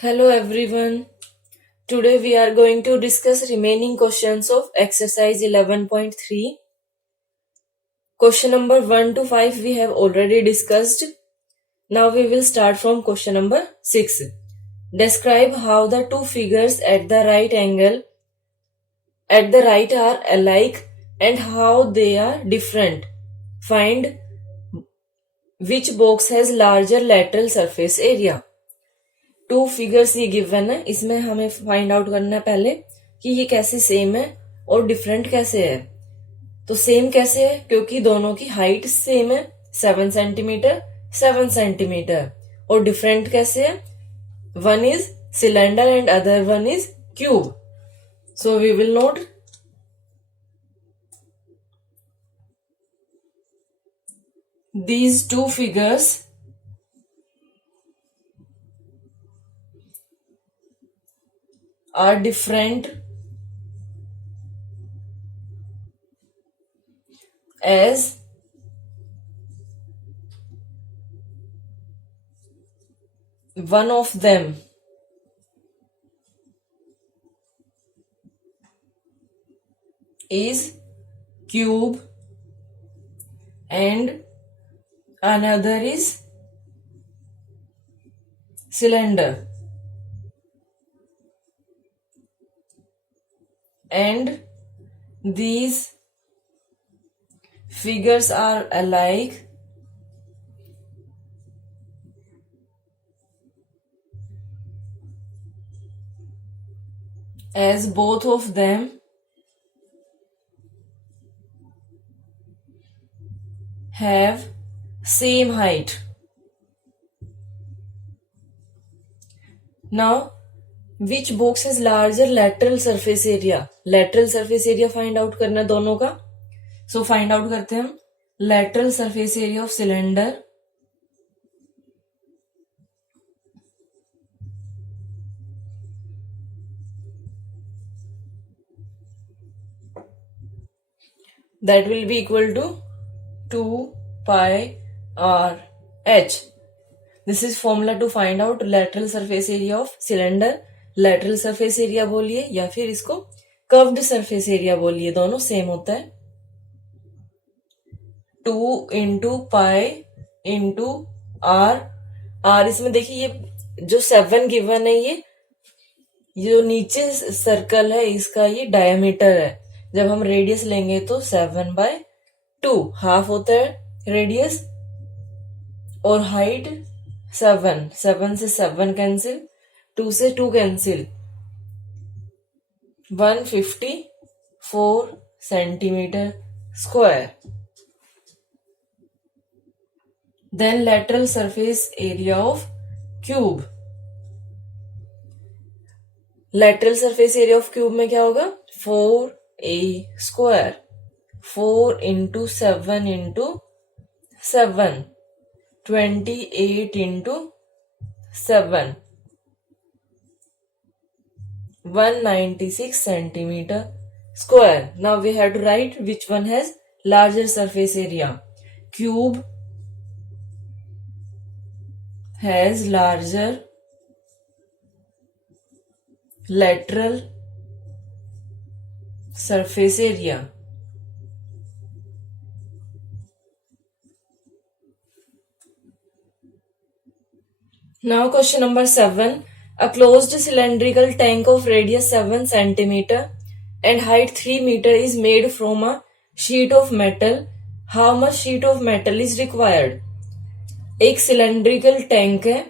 Hello everyone. Today we are going to discuss remaining questions of exercise 11.3. Question number 1 to 5 we have already discussed. Now we will start from question number 6. Describe how the two figures at the right angle at the right are alike and how they are different. Find which box has larger lateral surface area. Two figures ये given है, इसमें हमें find out करना है पहले कि ये कैसे सेम है और डिफरेंट कैसे है। तो सेम कैसे है, क्योंकि दोनों की हाइट सेम है 7 सेंटीमीटर 7 सेंटीमीटर। और डिफरेंट कैसे है, one is cylinder and other one is cube. So we will note these two figures are different as one of them is cube and another is cylinder, and these figures are alike as both of them have same height. Now which box has larger lateral surface area? lateral surface area find out करना दोनों का। so find out करते हैं हम lateral surface area of cylinder that will be equal to 2 pi r h. This is formula to find out lateral surface area of cylinder. lateral surface area बोलिए या फिर इसको curved surface area बोलिए, दोनों same होता है। 2 into pi into R. R इसमें देखिए ये जो 7 गिवन है, ये जो नीचे सर्कल है इसका ये डायमीटर है। जब हम रेडियस लेंगे तो 7/2 हाफ होता है रेडियस, और हाइट 7 से 7 कैंसिल, 2 से 2 cancel, 154 centimetre square. Then lateral surface area of cube. Lateral surface area of cube में क्या होगा, 4a², 4 into 7 into 7, 28 into 7, 196 centimeter square. Now we have to write which one has larger surface area. Cube has larger lateral surface area. Now question number 7. A closed cylindrical tank of radius 7 centimeter and height 3 meter is made from a sheet of metal. How much sheet of metal is required? एक cylindrical tank है,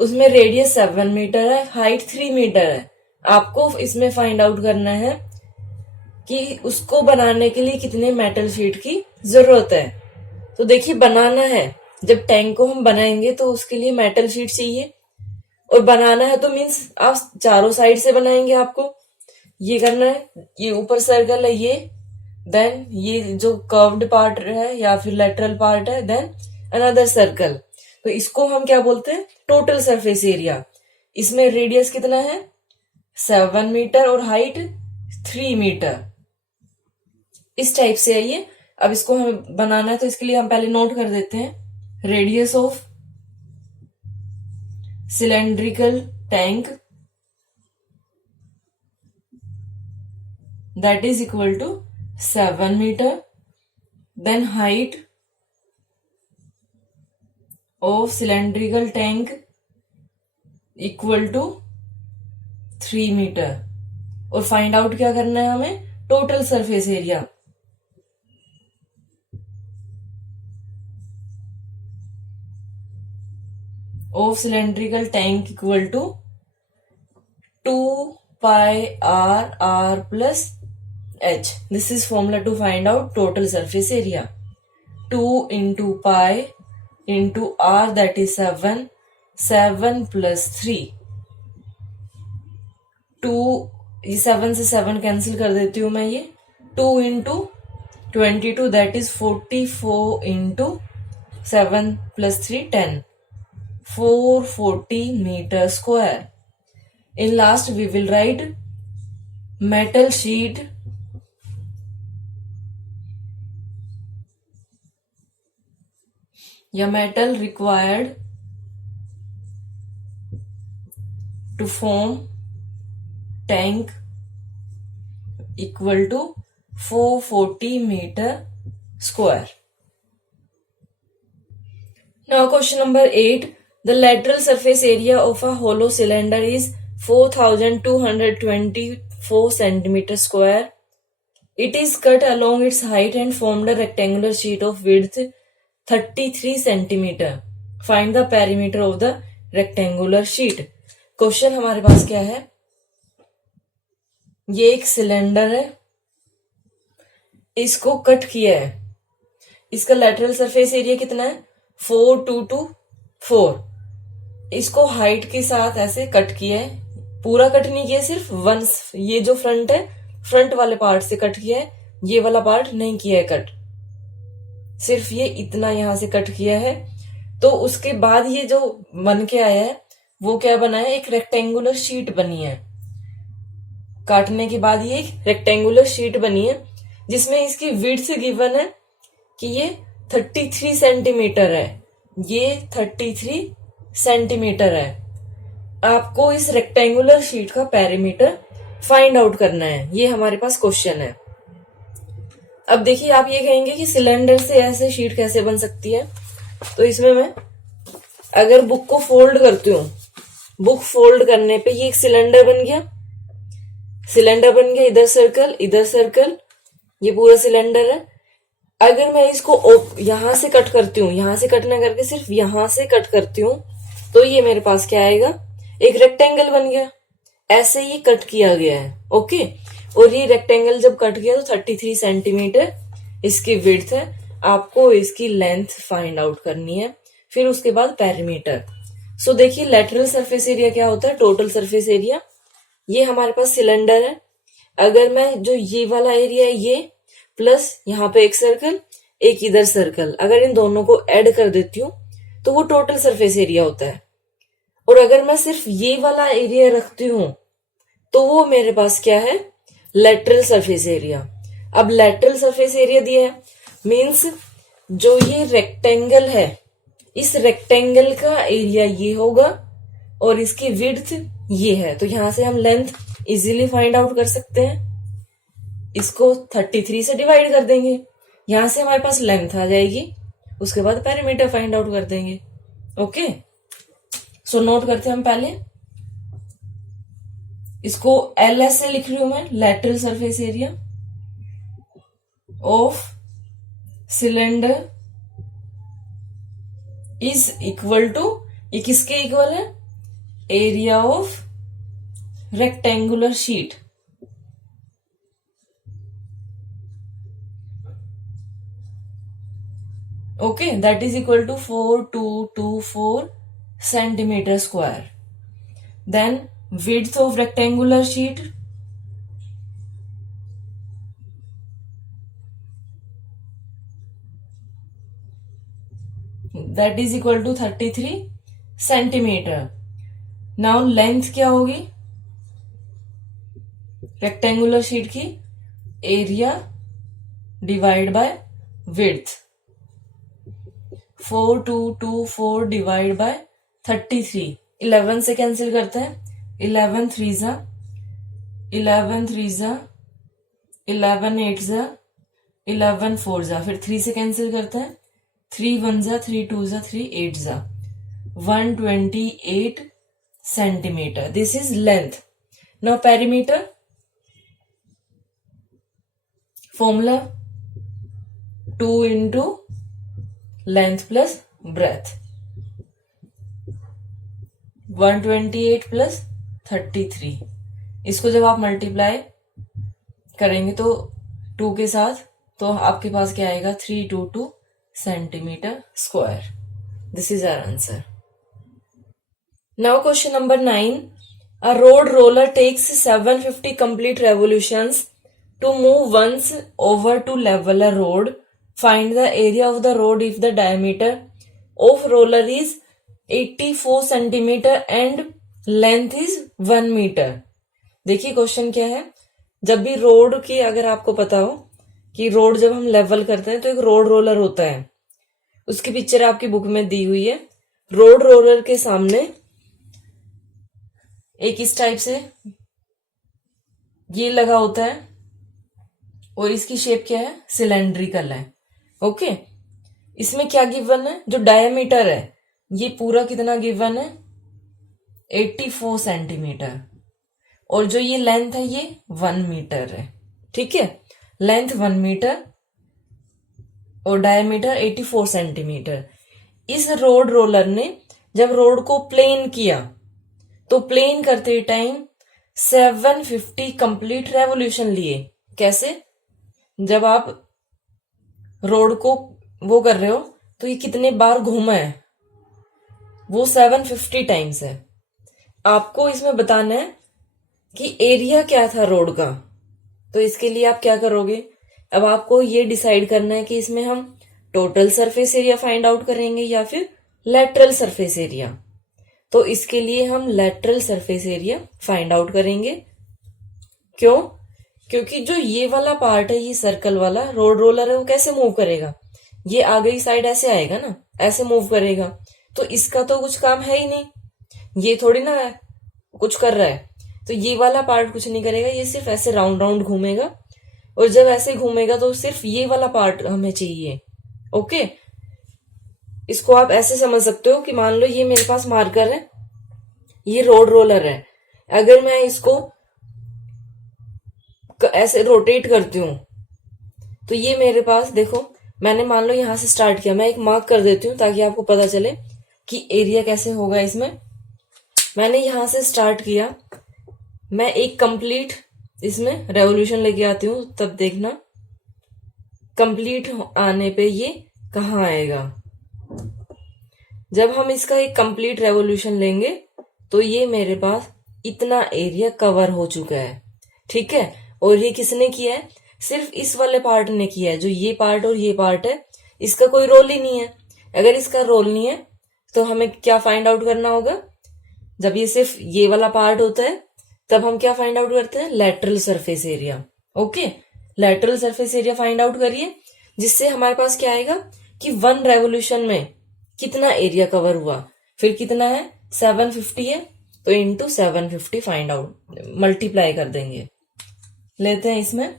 उसमें radius 7 metre है, height 3 metre है। आपको इसमें find out करना है कि उसको बनाने के लिए कितने मेटल शीट की जरूरत है। तो देखिए बनाना है, जब टैंक को हम बनाएंगे तो उसके लिए मेटल शीट चाहिए, और बनाना है तो मीन्स आप चारों साइड से बनाएंगे। आपको ये करना है, ये ऊपर सर्कल है ये, देन ये जो कर्व्ड पार्ट है या फिर लेटरल पार्ट है, देन अनदर सर्कल। तो इसको हम क्या बोलते हैं, टोटल सरफेस एरिया। इसमें रेडियस कितना है 7 मीटर और हाइट 3 मीटर, इस टाइप से है ये। अब इसको हमें बनाना है तो इसके लिए हम पहले नोट कर देते हैं radius of cylindrical tank that is equal to 7 meter. Then height of cylindrical tank equal to 3 meter. और फाइंड आउट क्या करना है हमें? Total surface area. Of cylindrical tank equal to 2 pi r plus h. This is formula to find out total surface area. 2 into pi into r, that is 7. 7 plus 3. 2, ये 7 से 7 cancel कर देती हूँ मैं. ये 2 into 22, that is 44 into 7 plus 3, 10. 440 meter square. In last we will write metal sheet या metal required to form tank equal to 440 meter square. Now question number 8. The lateral surface area of a hollow cylinder is 4224 centimeter square. It is cut along its height and formed a rectangular sheet of width 33 centimeter. Find the perimeter of the rectangular sheet. Question हमारे पास क्या है? ये एक cylinder है, इसको cut किया है. इसका लेटरल सरफेस एरिया कितना है? 4224. इसको हाइट के साथ ऐसे कट किया है. पूरा कट नहीं किया, सिर्फ वन, ये जो फ्रंट है, फ्रंट वाले पार्ट से कट किया है. ये वाला पार्ट नहीं किया है कट, सिर्फ ये इतना यहां से कट किया है. तो उसके बाद ये जो बन के आया है वो क्या बना है? एक रेक्टेंगुलर शीट बनी है. काटने के बाद ये एक रेक्टेंगुलर शीट बनी है जिसमें इसकी विड्थ गिवन है कि ये 33 सेंटीमीटर है. ये 33 सेंटीमीटर है. आपको इस रेक्टेंगुलर शीट का पेरीमीटर फाइंड आउट करना है. ये हमारे पास क्वेश्चन है. अब देखिए, आप ये कहेंगे कि सिलेंडर से ऐसे शीट कैसे बन सकती है? तो इसमें मैं अगर बुक को फोल्ड करती हूँ, बुक फोल्ड करने पे ये एक सिलेंडर बन गया. सिलेंडर बन गया, इधर सर्कल इधर सर्कल, ये पूरा सिलेंडर है. अगर मैं इसको यहां से कट करती हूँ, यहां से कट ना करके सिर्फ यहां से कट करती हूँ, तो ये मेरे पास क्या आएगा? एक रेक्टेंगल बन गया. ऐसे ही कट किया गया है. ओके. और ये रेक्टेंगल जब कट गया तो 33 सेंटीमीटर इसकी विड्थ है. आपको इसकी लेंथ फाइंड आउट करनी है, फिर उसके बाद पेरीमीटर. सो देखिए, लेटरल सरफेस एरिया क्या होता है? Total surface area. ये हमारे पास सिलेंडर है. अगर मैं जो ये वाला एरिया है ये प्लस यहाँ पे एक सर्कल, एक इधर सर्कल, अगर इन दोनों को ऐड कर देती हूँ तो वो टोटल सरफेस एरिया होता है. और अगर मैं सिर्फ ये वाला एरिया रखती हूँ तो वो मेरे पास क्या है? Lateral surface area. अब लेटरल सरफेस एरिया दिया है, मीन्स जो ये रेक्टेंगल है, इस रेक्टेंगल का एरिया ये होगा और इसकी विड्थ ये है. तो यहां से हम लेंथ इजीली फाइंड आउट कर सकते हैं. इसको 33 से डिवाइड कर देंगे, यहां से हमारे पास लेंथ आ जाएगी. उसके बाद पेरीमीटर फाइंड आउट कर देंगे. ओके. सो नोट करते हैं हम पहले. इसको LS से लिख रही हूं मैं, lateral surface area of cylinder is equal to, ये किसके इक्वल है? Area of rectangular sheet. Okay, that is equal to 4224 centimeter square. Then width of rectangular sheet that is equal to 33 centimeter. Now length क्या होगी rectangular sheet की? Area divide by width. 4224 divide by 33. 11 से cancel करते हैं, 11 three जा 11 three जा 11 eight जा 11 four जा, फिर 3 से कैंसिल करते हैं, 3 वन जा 3 टू जा 3 एट जा 128 centimetre. This is length. Now perimeter formula 2 into length plus breadth, 128 plus 33. इसको जब आप मल्टीप्लाई करेंगे तो 2 के साथ, तो आपके पास क्या आएगा, 322 centimetre square. This is our answer. Now question number 9. A road roller takes 750 complete revolutions to move once over to level a road. Find the area of the road if the diameter of roller is 84 centimetre and length is 1 metre. देखिए question क्या है. जब भी road की, अगर आपको पता हो कि रोड जब हम लेवल करते हैं तो एक रोड रोलर होता है, उसकी पिक्चर आपकी बुक में दी हुई है. रोड रोलर के सामने एक इस टाइप से ये लगा होता है और इसकी शेप क्या है, सिलेंड्रिकल है. ओके, इसमें क्या गिवन है, जो डायमीटर है ये पूरा कितना गिवन है, 84 सेंटीमीटर, और जो ये लेंथ है ये 1 मीटर है. ठीक है, लेंथ 1 मीटर और डायमीटर 84 सेंटीमीटर. इस रोड रोलर ने जब रोड को प्लेन किया तो प्लेन करते टाइम 750 कंप्लीट रेवोल्यूशन लिए. कैसे, जब आप रोड को वो कर रहे हो तो ये कितने बार घूमा है, वो 750 टाइम्स है. आपको इसमें बताना है कि एरिया क्या था रोड का. तो इसके लिए आप क्या करोगे, अब आपको ये डिसाइड करना है कि इसमें हम total surface area find out करेंगे या फिर लेटरल सरफेस एरिया. तो इसके लिए हम lateral surface area find out करेंगे. क्यों, क्योंकि जो ये वाला पार्ट है, ये सर्कल वाला रोड रोलर है, वो कैसे मूव करेगा, ये आगे साइड ऐसे आएगा ना, ऐसे मूव करेगा. तो इसका तो कुछ काम है ही नहीं, ये थोड़ी ना है कुछ कर रहा है. तो ये वाला पार्ट कुछ नहीं करेगा, ये सिर्फ ऐसे राउंड राउंड घूमेगा, और जब ऐसे घूमेगा तो सिर्फ ये वाला पार्ट हमें चाहिए. ओके, इसको आप ऐसे समझ सकते हो कि मान लो ये मेरे पास मार्कर है, ये रोड रोलर है. अगर मैं इसको ऐसे रोटेट करती हूं तो ये मेरे पास, देखो मैंने मान लो यहां से स्टार्ट किया, मैं एक मार्क कर देती हूँ ताकि आपको पता चले कि एरिया कैसे होगा. इसमें मैंने यहां से स्टार्ट किया, मैं एक कंप्लीट इसमें रेवोल्यूशन लेके आती हूँ, तब देखना कंप्लीट आने पे ये कहाँ आएगा. जब हम इसका एक कंप्लीट रेवोल्यूशन लेंगे तो ये मेरे पास इतना एरिया कवर हो चुका है. ठीक है, और ये किसने किया है, सिर्फ इस वाले पार्ट ने किया है. जो ये पार्ट और ये पार्ट है, इसका कोई रोल ही नहीं है. अगर इसका रोल नहीं है तो हमें क्या फाइंड आउट करना होगा, जब ये सिर्फ ये वाला पार्ट होता है तब हम क्या फाइंड आउट करते हैं, lateral surface area. Okay, lateral surface area find out करिए, जिससे हमारे पास क्या आएगा कि 1 रेवोल्यूशन में कितना एरिया कवर हुआ. फिर कितना है, 750 है, तो इंटू 750 फाइंड आउट, मल्टीप्लाई कर देंगे. लेते हैं इसमें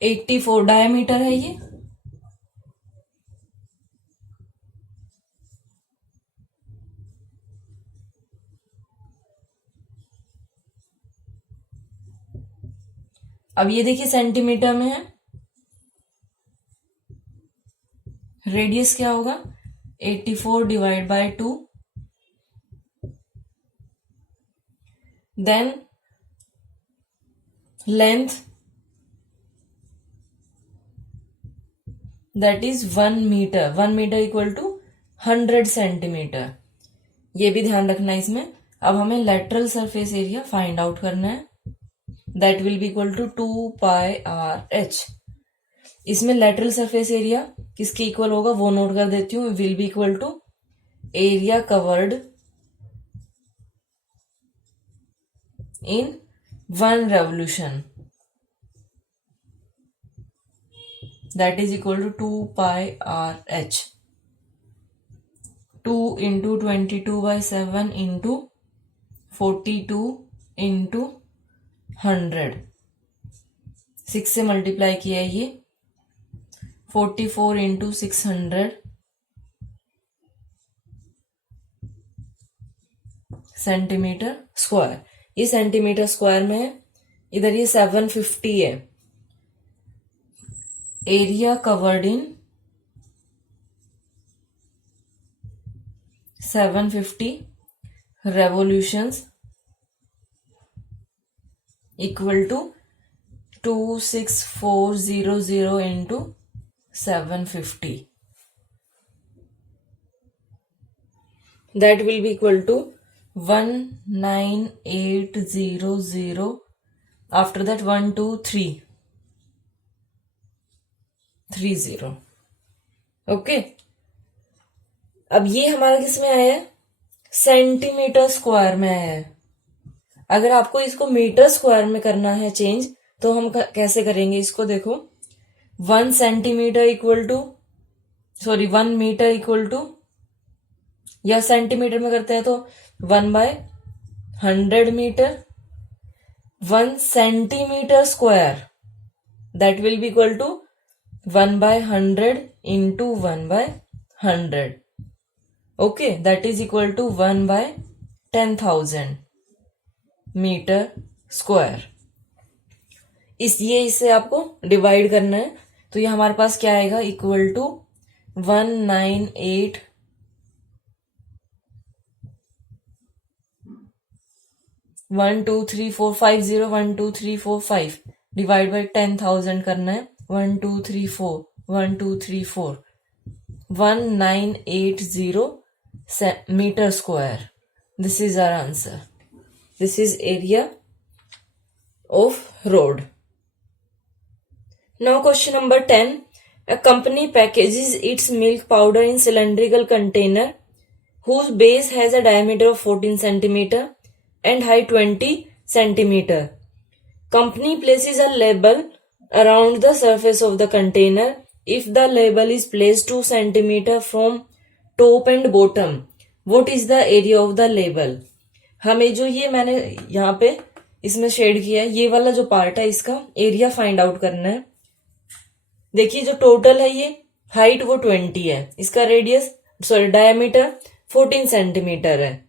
84 डायमीटर है ये. अब ये देखिए सेंटीमीटर में है, रेडियस क्या होगा, 84 divide by 2, then length that is 1 metre. 1 metre equal to 100 centimetre. ये भी ध्यान रखना है इसमें. अब हमें lateral surface area find out करना है, that will be equal to 2 pi R H. इसमें लेटरल सरफेस एरिया किसके इक्वल होगा वो नोट कर देती हूँ, will be equal to area covered in 1 revolution. That is equal to 2πRh. 2 into 22/7 into 42 into 100. 6 से मल्टीप्लाई किया है ये. 44 इंटू 600 सेंटीमीटर स्क्वायर. ये सेंटीमीटर स्क्वायर में है. इधर ये 750 है. Area covered in 750 revolutions equal to 26400 into 750. That will be equal to 19800. After that 12330. Okay. अब ये हमारा किस में आया है? सेंटीमीटर स्क्वायर में आया है. अगर आपको इसको मीटर स्क्वायर में करना है चेंज, तो हम कैसे करेंगे इसको? देखो, 1 centimetre equal to 1 metre equal to, या सेंटीमीटर में करते हैं तो 1/100 metre. 1 centimetre square that will be equal to 1/100 into 1/100. Okay, that is equal to 1/10,000 metre square. इससे आपको डिवाइड करना है. तो ये हमारे पास क्या आएगा? इक्वल टू 198 1 2 3 4 5 0 1 2 3 4 5 डिवाइड बाई 10,000 करना है. 1 2 3 4 1 2 3 4 1980 meter square. This is our answer. This is area of road. Now question number 10. A company packages its milk powder in cylindrical container whose base has a diameter of 14 centimeter and height 20 centimeter. Company places a label around the surface of the container. If the label is placed 2 centimeter from top and bottom, what is the area of the label? हमें जो ये मैंने यहाँ पे इसमें shade किया है, ये वाला जो पार्ट है, इसका एरिया फाइंड आउट करना है. देखिए, जो टोटल है ये हाइट वो 20 है, इसका रेडियस डायमीटर 14 सेंटीमीटर है.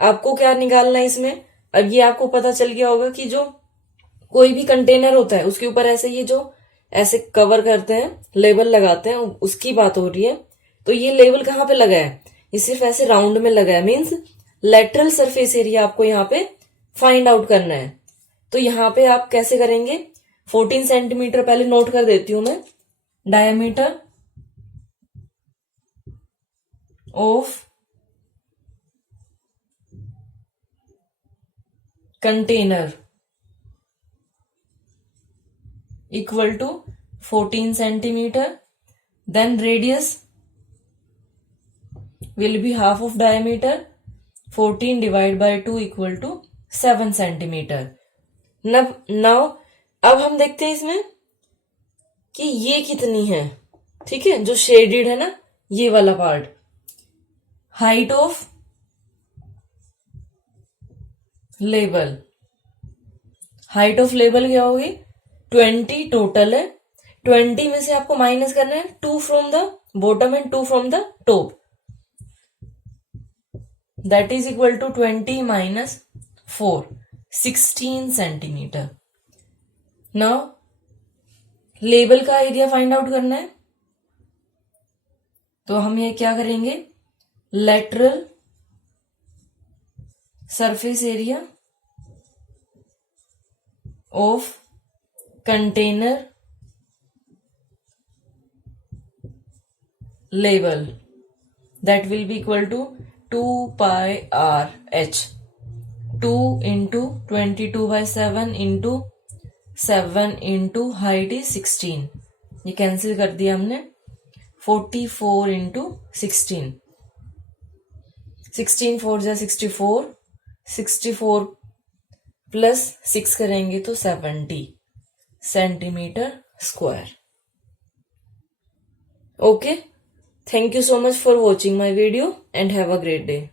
आपको क्या निकालना है इसमें? अब ये आपको पता चल गया होगा कि जो कोई भी कंटेनर होता है उसके ऊपर ऐसे ये जो ऐसे कवर करते हैं, लेबल लगाते हैं, उसकी बात हो रही है. तो ये लेबल कहाँ पे लगा है? ये सिर्फ ऐसे राउंड में लगा है. मीन्स लेटरल सरफेस एरिया आपको यहाँ पे फाइंड आउट करना है. तो यहाँ पे आप कैसे करेंगे? 14 सेंटीमीटर पहले नोट कर देती हूं मैं. Diameter of container equal to 14 centimeter. Then radius will be half of diameter. 14 divided by 2 equal to 7 centimeter. Now अब हम देखते हैं इसमें कि ये कितनी है. ठीक है, जो शेडेड है ना, ये वाला part. Height of label. Height of label क्या होगी? 20 टोटल है. 20 में से आपको माइनस करना है 2 from the bottom and 2 from the top. That is equal to 20 minus 4, 16 centimetre. Now label का एरिया फाइंड आउट करना है. तो हम ये क्या करेंगे? Lateral surface area of container label, that will be equal to 2πRh. 2 into 22/7 into 7 into height is 16. ये cancel कर दिया हमने. 44 into 16. 16 4 जा 64. 64 प्लस 6 करेंगे तो 70 centimetre square. Okay. Thank you so much for watching my video and have a great day.